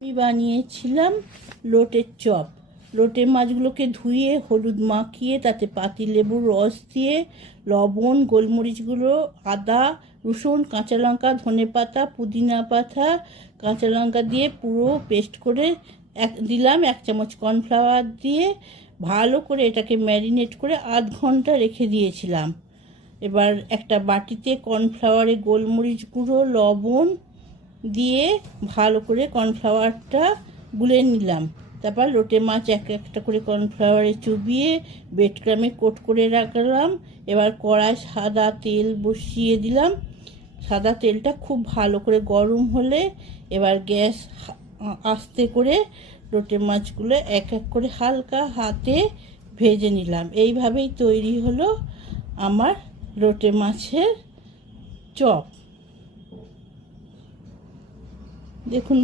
আমি বানিয়েছিলাম লোটের চপ। লোটে মাছগুলোকে ধুয়ে হলুদ মাখিয়ে তাতে পাতিলেবুর রস দিয়ে লবণ, গোলমরিচ গুঁড়ো, আদা, রসুন, কাঁচা লঙ্কা, ধনেপাতা, পুদিনা পাতা, কাঁচা লঙ্কা দিয়ে পুরো পেস্ট করে দিলাম। 1 চামচ কর্নফ্লাওয়ার দিয়ে ভালো করে এটাকে ম্যারিনেট করে আধ ঘন্টা রেখে দিয়েছিলাম। এবার একটা বাটিতে কর্নফ্লাওয়ারে গোলমরিচ গুঁড়ো, লবণ দিয়ে ভালো করে কর্নফ্লাওয়ারটা গুলে নিলাম। তারপর লোটে মাছ একটা করে কর্নফ্লাওয়ারে চুবিয়ে ব্রেড ক্রামে কোট করে রাখলাম। এবার কড়ায় সাদা তেল বসিয়ে দিলাম। সাদা তেলটা খুব ভালো করে গরম হলে এবার গ্যাস আস্তে করে লোটে মাছগুলো এক এক করে হালকা হাতে ভেজে নিলাম। এইভাবেই তৈরি হলো আমার লোটে মাছের চপ। দেখুন।